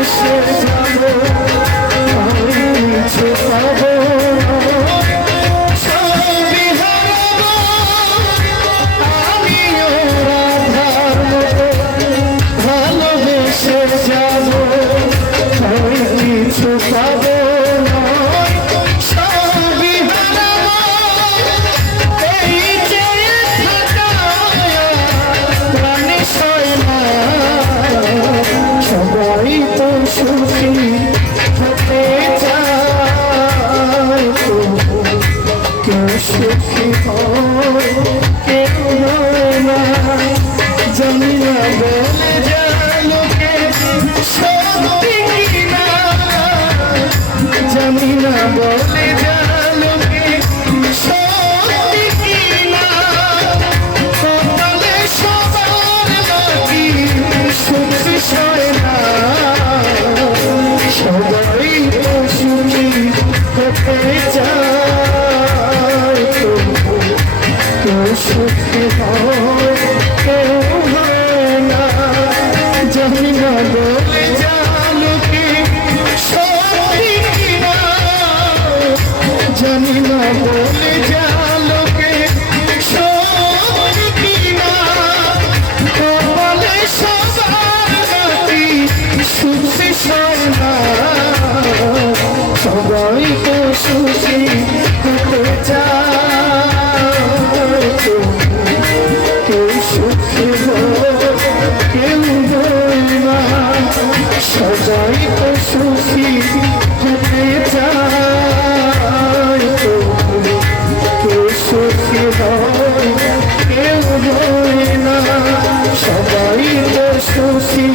ভালোবেসে যাবো কিছু পাবো সবই হারাবো আমিও রাধার মতো ভালোবেসে যাবো কিছু পাবো সুখী হতে চায় কেউ সুখী হয় কেউ হয় না জানি না বলে যা লোকে সত্যি কিনা জানি না বলে যা লোকে সত্যি কিনা কপালে সবার নাকি সুখ বিষয় না সবাই তো সুখী হতে চায় কেউ সুখী হয় কেউ হয় না জানি না বলে যা লোকে সত্যি কিনা জানি না বলে যা লোকে সত্যি কিনা কপালে সবার নাকি সুখ বিষয় না সবাই তো সুখী হতে চায় কেউ সুখী হয় কেউ হয় না সবাই তো সুখী হতে চায় কেউ সুখী হয় কেউ হয় না সবাই তো সুখী